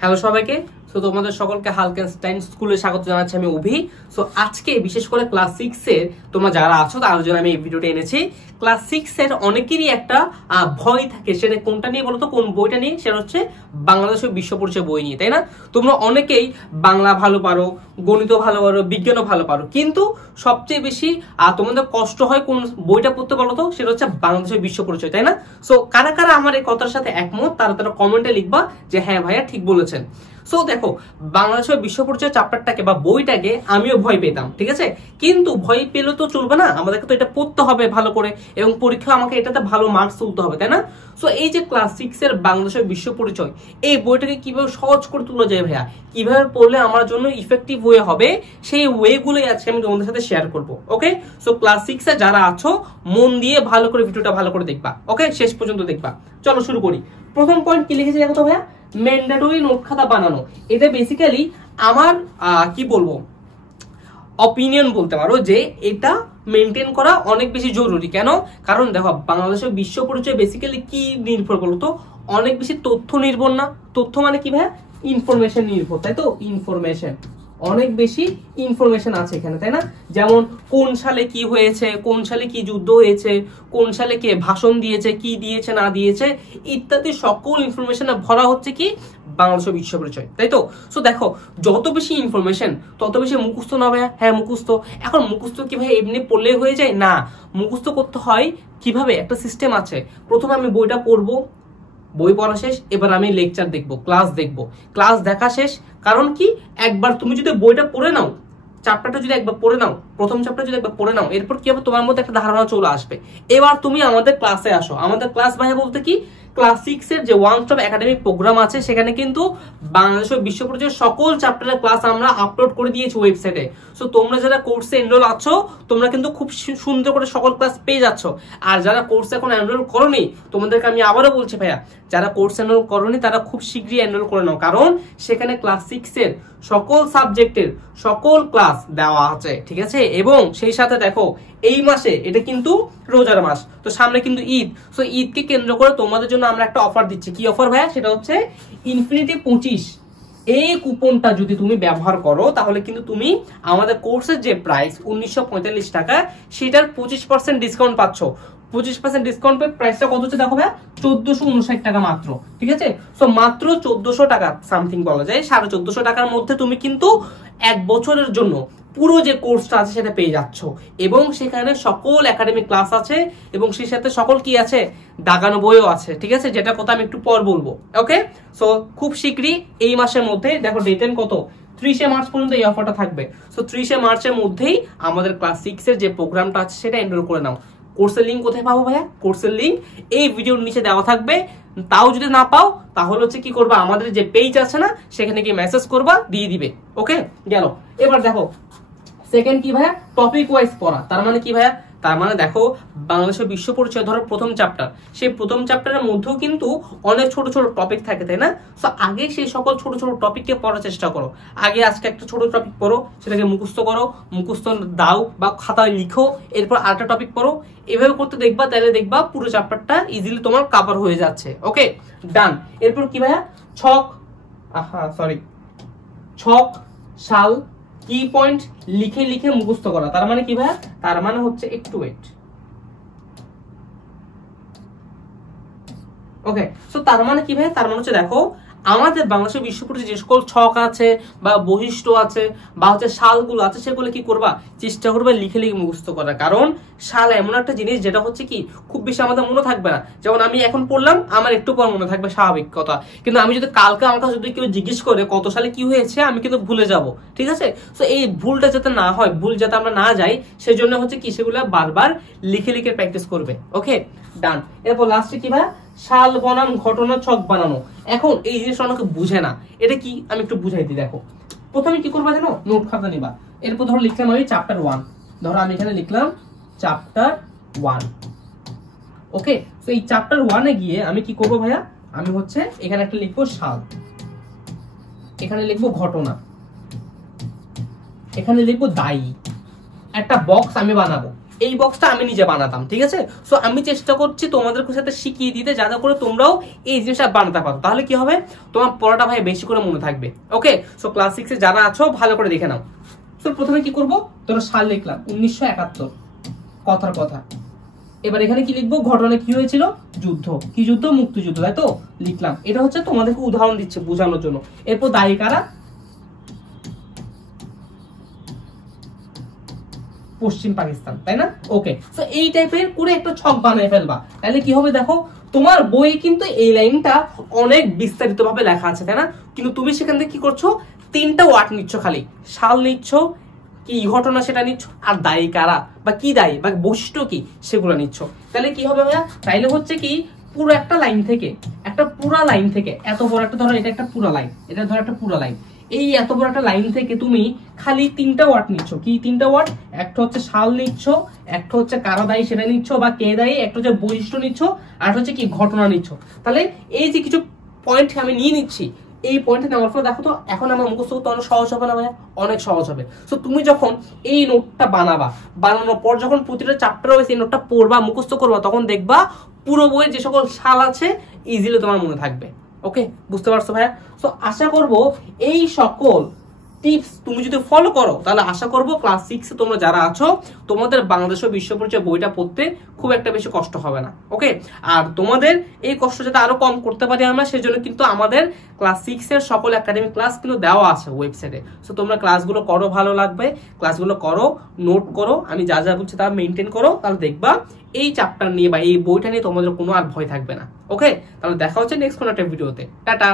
Hello সবাইকে। So তোমাদের সকলকে হালকেনস্টাইন স্কুলে স্বাগত জানাচ্ছি, আমি অভি। সো আজকে বিশেষ করে ক্লাস 6 এর তোমরা যারা আছো তার জন্য আমি এই ভিডিওটা এনেছি। ক্লাস 6 এর অনেকেরই একটা ভয় থাকে, সেটা কোনটা নিয়ে বলতো, কোন বইটা নিয়ে? সেটা হচ্ছে বাংলাদেশের বিশ্ব পরিচয় বই নিয়ে, তাই না? তোমরা অনেকেই বাংলা ভালো পারো, গণিত ভালো পারো, বিজ্ঞানও ভালো পারো, কিন্তু সবচেয়ে বেশি তোমাদের কষ্ট হয় কোন বইটা পড়তে বলো তো? সেটা হচ্ছে বাংলাদেশের বিশ্ব পরিচয়, তাই না? সো কারা কারা আমার এই কথার সাথে একমত তারা তারা কমেন্টে লিখবা যে হ্যাঁ ভাইয়া ঠিক বলেছেন। সো দেখো, বাংলাদেশের বিশ্ব পরিচয় চ্যাপ্টারটাকে বা বইটাকে আমিও ভয় পেতাম, ঠিক আছে? কিন্তু ভয় পেলে তো চলবে না, আমাদেরকে তো এটা পড়তে হবে ভালো করে, এবং পরীক্ষা আমাকে এটাতে ভালো মার্কস তুলতে হবে, তাই না? সো এই যে ক্লাস 6 এর বাংলাদেশের বিশ্ব পরিচয়, এই বইটাকে কিভাবে সহজ করে তোলা যায় ভাইয়া, কিভাবে পড়লে আমার জন্য ইফেক্টিভ ওয়ে হবে, সেই ওয়েগুলোই আজকে আমি তোমাদের সাথে শেয়ার করব। ওকে, সো ক্লাস 6 এ যারা আছো মন দিয়ে ভালো করে ভিডিওটা ভালো করে দেখবা, ওকে, শেষ পর্যন্ত দেখবা। চলো শুরু করি। প্রথম পয়েন্ট কি লিখেছে দেখো তো ভাইয়া, ম্যান্ডেটরি নোট খাতা বানানো। এটা বেসিক্যালি আমার কি বলবো, অপিনিয়ন বলতে পারো যে এটা মেনটেন করা অনেক বেশি জরুরি। কেন? কারণ দেখো, বাংলাদেশের বিশ্ব পরিচয় বেসিক্যালি কি নির্ভর বলতো, অনেক বেশি তথ্য নির্ভর না? তথ্য মানে কি ভাইয়া? ইনফরমেশন নির্ভর, তাই তো? ইনফরমেশন, অনেক বেশি ইনফরমেশন আছে এখানে, তাই না? যেমন কোন সালে কি হয়েছে, কোন সালে কি যুদ্ধ হয়েছে, কোন সালে কে ভাষণ দিয়েছে, কি দিয়েছে না দিয়েছে, ইত্যাদি সকল ইনফরমেশন ভরা হচ্ছে কি বাংলাদেশের বিশ্ব পরিচয়, তাই তো? সো দেখো, যত বেশি ইনফরমেশন তত বেশি মুখস্থ না ভাইয়া? হ্যাঁ মুখস্থ। এখন মুখস্থ কি ভাই এমনি পড়লে হয়ে যায়? না, মুখস্থ করতে হয় কিভাবে, একটা সিস্টেম আছে। প্রথমে আমি বইটা পড়বো, বই পড়া শেষ, এবার আমি লেকচার দেখবো, ক্লাস দেখবো, ক্লাস দেখা শেষ। কারণ কি, একবার তুমি যদি বইটা পড়ে নাও, চ্যাপ্টারটা যদি একবার পড়ে নাও, প্রথম চ্যাপ্টার যদি একবার পড়ে নাও, এরপর কি হবে, তোমার মধ্যে একটা ধারণা চলে আসবে। এবার তুমি আমাদের ক্লাসে আসো। আমাদের ক্লাস ভাইয়া বলতে কি, ক্লাস 6 এর যে ওয়ান স্টপ একাডেমিক প্রোগ্রাম আছে, সেখানে কিন্তু বাংলাদেশের বিশ্ব পরিচয়ের সকল চ্যাপ্টারের ক্লাস আমরা আপলোড করে দিয়েছি ওয়েবসাইটে। সো তোমরা যারা কোর্সে এনরোল আছো, তোমরা কিন্তু খুব সুন্দর করে সকল ক্লাস পেয়ে যাচ্ছ। আর যারা কোর্সে এখন এনরোল করোনি, তোমাদেরকে আমি আবারও বলছি ভাইয়া, যারা কোর্স এনরোল করোনি তারা খুব শীঘ্রই এনরোল করে নাও, কারণ সেখানে ক্লাস 6 এর সকল সাবজেক্টের সকল ক্লাস দেওয়া আছে, ঠিক আছে? এবং সেই সাথে দেখো, এই মাসে এটা কিন্তু রোজার মাস, তো সামনে কিন্তু ঈদ। সো ঈদকে কেন্দ্র করে তোমাদের জন্য আমরা একটা অফার দিচ্ছি। কি অফার ভাইয়া? সেটা হচ্ছে ইনফিনিটি 25। এই কুপনটা যদি তুমি ব্যবহার করো, তাহলে কিন্তু তুমি আমাদের কোর্সের যে প্রাইস 1945 টাকা, সেটার 25% ডিসকাউন্ট পাচ্ছ। 25% ডিসকাউন্ট পেয়ে প্রাইসটা কত হচ্ছে দেখো ভাইয়া, 1459 টাকা মাত্র, ঠিক আছে? সো মাত্র 1400 টাকা সামথিং বলা যায়, 1450 টাকার মধ্যে তুমি কিন্তু এক বছরের জন্য পুরো যে কোর্সটা আছে সেটা পেয়ে যাচ্ছ। এবং সেখানে সকল একাডেমিক ক্লাস আছে, এবং সেই সাথে সকল কি আছে, দাগানো বইও আছে, ঠিক আছে? যেটা কথা আমি একটু পর বলবো। ওকে, সো খুব শীঘ্রই এই মাসের মধ্যে, দেখো ডেটেন কত, 30 মার্চ পর্যন্ত এই অফারটা থাকবে। সো 30 মার্চের মধ্যেই আমাদের ক্লাস 6 এর যে প্রোগ্রামটা আছে সেটা এনরোল করে নাও। কোর্সের লিঙ্ক কোথায় পাবো ভাইয়া? কোর্সের লিঙ্ক এই ভিডিওর নিচে দেওয়া থাকবে। তাও যদি না পাও, তাহলে হচ্ছে কি করবা, আমাদের যে পেজ আছে না, সেখানে গিয়ে মেসেজ করবা, দিয়ে দিবে। ওকে, গেল। এবার দেখো সেকেন্ড কি ভাইয়া, টপিক ওয়াইজ পড়া। তার মানে কি ভাইয়া? তার মানে দেখো, বাংলাদেশের বিশ্ব পরিচয় ধরো প্রথম চ্যাপ্টার, সেই প্রথম চ্যাপ্টারের মধ্যেও কিন্তু অনেক ছোট ছোট টপিক থাকে, তাই না? সো আগে সেই সকল ছোট ছোট টপিককে পড়ার চেষ্টা করো। আগে আজকে একটা ছোট টপিক পড়ো, সেটাকে মুখস্থ করো, মুখস্থ দাও বা খাতায় লিখো, এরপর আরেকটা টপিক পড়ো। এভাবে করতে দেখবা, তাহলে দেখবা পুরো চ্যাপ্টারটা ইজিলি তোমার কভার হয়ে যাচ্ছে। ওকে, ডান। এরপর কি ভাইয়া, ছক, ছক, সাল, কি পয়েন্ট লিখে লিখে মুখস্থ করা। তার মানে কি ভাইয়া? তার মানে হচ্ছে একটু ওয়েট। ওকে, সো তার মানে কি ভাই? তার মানে হচ্ছে দেখো, আমাদের বাংলাদেশের বিশ্ব পরিচয় যে সকল ছক আছে বা বৈশিষ্ট্য আছে বা হচ্ছে সালগুলো আছে, সেগুলো কি করবা, চেষ্টা করবে লিখে লিখে মুখস্থ করা। কারণ সাল এমন একটা জিনিস যেটা হচ্ছে কি খুব বেশি আমাদের মনে থাকবে না। যেমন আমি এখন পড়লাম, আমার একটু পর মনে থাকবে, স্বাভাবিক কথা। কিন্তু আমি যদি কালকে আমার কাছে যদি কেউ জিজ্ঞেস করে কত সালে কি হয়েছে, আমি কিন্তু ভুলে যাব, ঠিক আছে? সো এই ভুলটা যাতে না হয়, ভুল যাতে আমরা না যাই, সেই জন্য হচ্ছে কি সেগুলো বারবার লিখে লিখে প্র্যাকটিস করবে। ওকে, ডান। এরপর লাস্টে কি ভাই, সাল বনাম ঘটনা ছক বানানো। এখন এই জিনিসটা অনেকে বুঝে না, এটা কি আমি একটু বুঝাই দিই। দেখো, প্রথমে কি করবা জানো, নোট খাতা নিবা। এরপর ধরো লিখলাম আমি চ্যাপ্টার 1, ধরো আমি এখানে লিখলাম চ্যাপ্টার 1। ওকে, তো এই চ্যাপ্টার 1 এ গিয়ে আমি কি করবো ভাইয়া, আমি হচ্ছে এখানে একটা লিখবো সাল, এখানে লিখবো ঘটনা, এখানে লিখবো দায়ী, একটা বক্স আমি বানাবো। এই বক্সটা আমি নিজে বানাতাম, ঠিক আছে। সো আমি চেষ্টা করছি তোমাদের সাথে শিখিয়ে দিতে, যাতে করে তোমরাও এই জিনিসটা বানাতে পারো। তাহলে কি হবে, তোমার পড়াটা ভাই বেশি করে মনে থাকবে। ওকে, সো ক্লাস 6 এ যারা আছো ভালো করে দেখে নাও। সো প্রথমে কি করব, তোরা সাল লিখলাম 1971, কথার কথা। এবার এখানে কি লিখবো, ঘটনা কি হয়েছিল, যুদ্ধ। কি যুদ্ধ, মুক্তিযুদ্ধ, তাই তো লিখলাম। এটা হচ্ছে তোমাদেরকে উদাহরণ দিচ্ছে বোঝানোর জন্য। এরপর দায়ী কারা, পশ্চিম পাকিস্তান, তাই না। ওকে, সো এই টাইপের করে একটা ছক বানায় ফেলবা, তাহলে কি হবে দেখো, তোমার বই কিন্তু এই লাইনটা অনেক বিস্তারিত ভাবে লেখা আছে, তাই না। কিন্তু তুমি সেখান থেকে কি করছো, 3টা ওয়ার্ড নিচ্ছ, খালি সাল নিচ্ছ, কি ঘটনা সেটা নিচ্ছ, আর দায়ী কারা বা কি দায়ী বা বৈশিষ্ট্য কি সেগুলো নিচ্ছ। তাহলে কি হবে ভাইয়া, তাইলে হচ্ছে কি পুরো একটা লাইন থেকে, একটা পুরা লাইন থেকে, এত বড় একটা, ধরো এটা একটা পুরা লাইন, এটা ধরো একটা পুরা লাইন, এই এত বড় একটা লাইন থেকে তুমি খালি 3টা ওয়ার্ড নিচ্ছ। কি 3টা ওয়ার্ড, একটা হচ্ছে সাল নিচ্ছ, একটা হচ্ছে কারা দায়ী সেটা নিচ্ছ বা কে দায়ী, একটা হচ্ছে বৈশিষ্ট্য নিচ্ছ, আর হচ্ছে কি ঘটনা নিচ্ছ। তাহলে এই যে কিছু পয়েন্ট আমি নিয়ে নিচ্ছি, এই পয়েন্টে নেওয়ার পর দেখো তো এখন আমার মুখস্থ করতে অনেক সহজ হবে না ভাইয়া, অনেক সহজ হবে। সো তুমি যখন এই নোটটা বানাবা, বানানোর পর যখন প্রতিটা চ্যাপ্টার ওয়াইজ এই নোটটা পড়বা, মুখস্থ করবা, তখন দেখবা পুরো বইয়ে যে সকল সাল আছে ইজিলি তোমার মনে থাকবে। ওকে, বুঝতে পারছো ভাইয়া। সো আশা করব এই সকল টিপস তুমি যদি ফলো করো, তাহলে আশা করব ক্লাস 6 এ তোমরা যারা আছো, তোমাদের বাংলাদেশ ও বিশ্ব পরিচয় বইটা পড়তে খুব একটা বেশি কষ্ট হবে না। ওকে, আর তোমাদের এই কষ্ট যাতে আরো কম করতে পারি আমরা, সেজন্য কিন্তু আমাদের ক্লাস 6 এর সকল একাডেমিক ক্লাস কিন্তু দেওয়া আছে ওয়েবসাইটে। সো তোমরা ক্লাসগুলো করো, ভালো লাগবে, ক্লাসগুলো করো, নোট করো, আমি যা যা বলছি তা মেনটেন করো, তাহলে দেখবা এই চ্যাপ্টার নিয়ে বা এই বইটা নিয়ে তোমাদের কোনো আর ভয় থাকবে না। ওকে, তাহলে দেখা হচ্ছে নেক্সট কোনো একটা ভিডিওতে। টাটা।